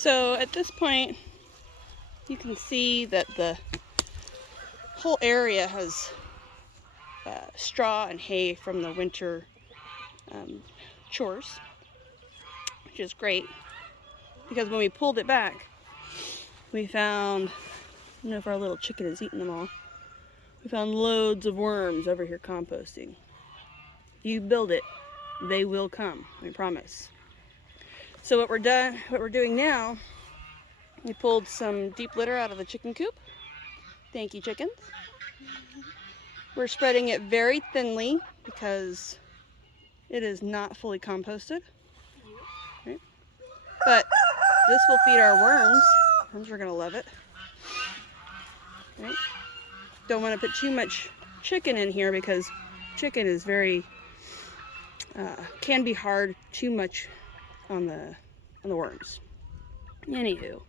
So at this point, you can see that the whole area has straw and hay from the winter chores, which is great because when we pulled it back, we found, I don't know if our little chicken has eaten them all, we found loads of worms over here composting. You build it, they will come, I promise. So what we're doing now, we pulled some deep litter out of the chicken coop. Thank you, chickens. We're spreading it very thinly because it is not fully composted. Right? But this will feed our worms. Worms are gonna love it. Right? Don't want to put too much chicken in here because chicken is very, can be hard, too much on the worms. Anywho,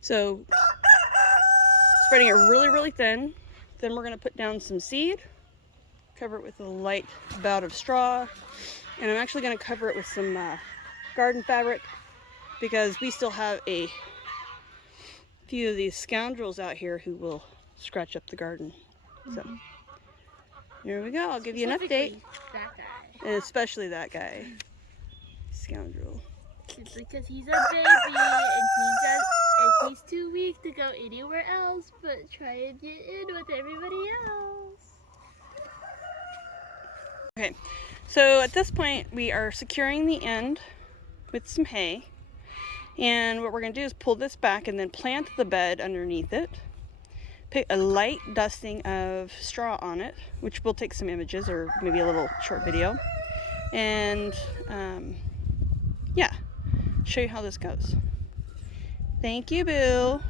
so spreading it really, really thin. Then we're gonna put down some seed, cover it with a light bout of straw, and I'm actually gonna cover it with some garden fabric because we still have a few of these scoundrels out here who will scratch up the garden. So here we go. I'll give you an update. That guy. And especially that guy. Scoundrel. It's because he's a baby and he's too weak to go anywhere else but try and get in with everybody else. Okay, so at this point we are securing the end with some hay. And what we're going to do is pull this back and then plant the bed underneath it. Put a light dusting of straw on it, which will take some images or maybe a little short video. And yeah, show you how this goes. Thank you, Boo.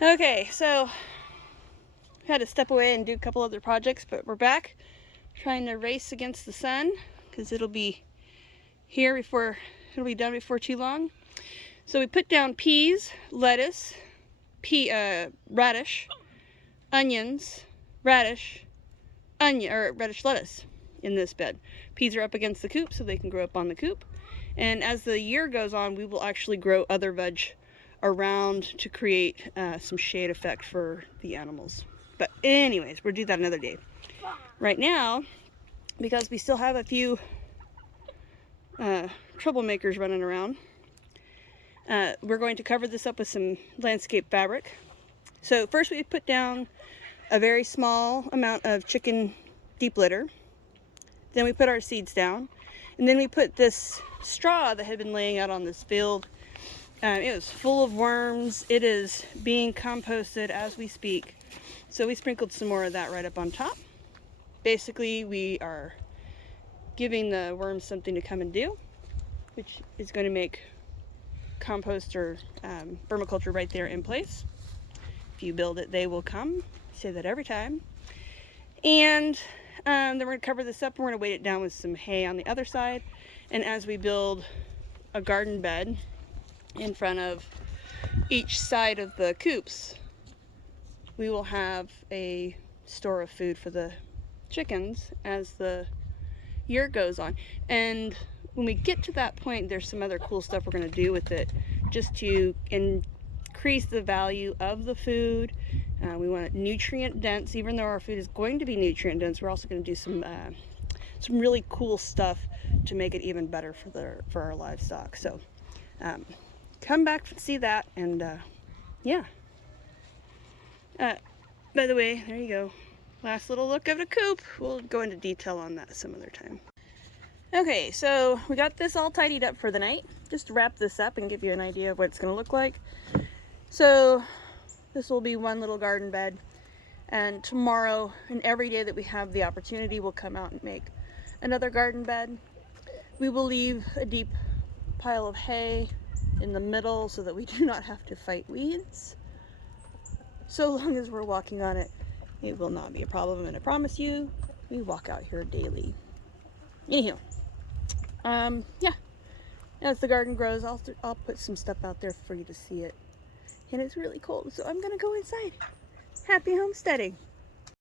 Okay, so I had to step away and do a couple other projects, but we're back trying to race against the sun because it'll be here before, it'll be done before too long. So we put down peas, lettuce, radish, onions, radish lettuce in this bed. Peas are up against the coop so they can grow up on the coop. And as the year goes on, we will actually grow other veg around to create some shade effect for the animals. But anyways, we'll do that another day. Right now, because we still have a few troublemakers running around, we're going to cover this up with some landscape fabric. So first we put down a very small amount of chicken deep litter. Then we put our seeds down. And then we put this straw that had been laying out on this field. It was full of worms. It is being composted as we speak. So we sprinkled some more of that right up on top. Basically, we are giving the worms something to come and do, which is going to make compost or permaculture right there in place. If you build it, they will come. I say that every time. And then we're going to cover this up and we're going to weight it down with some hay on the other side. And as we build a garden bed in front of each side of the coops, we will have a store of food for the chickens as the year goes on. And when we get to that point, there's some other cool stuff we're going to do with it just to increase the value of the food. We want it nutrient dense. Even though our food is going to be nutrient dense, we're also going to do some really cool stuff to make it even better for our livestock. So come back and see that. And yeah. By the way, there you go. Last little look of the coop. We'll go into detail on that some other time. Okay, so we got this all tidied up for the night. Just to wrap this up and give you an idea of what it's going to look like. So this will be one little garden bed. And tomorrow and every day that we have the opportunity, we'll come out and make another garden bed. We will leave a deep pile of hay in the middle so that we do not have to fight weeds. So long as we're walking on it, it will not be a problem, and I promise you, we walk out here daily. Anyhow, yeah, as the garden grows, I'll put some stuff out there for you to see it. And it's really cold, so I'm gonna go inside. Happy homesteading!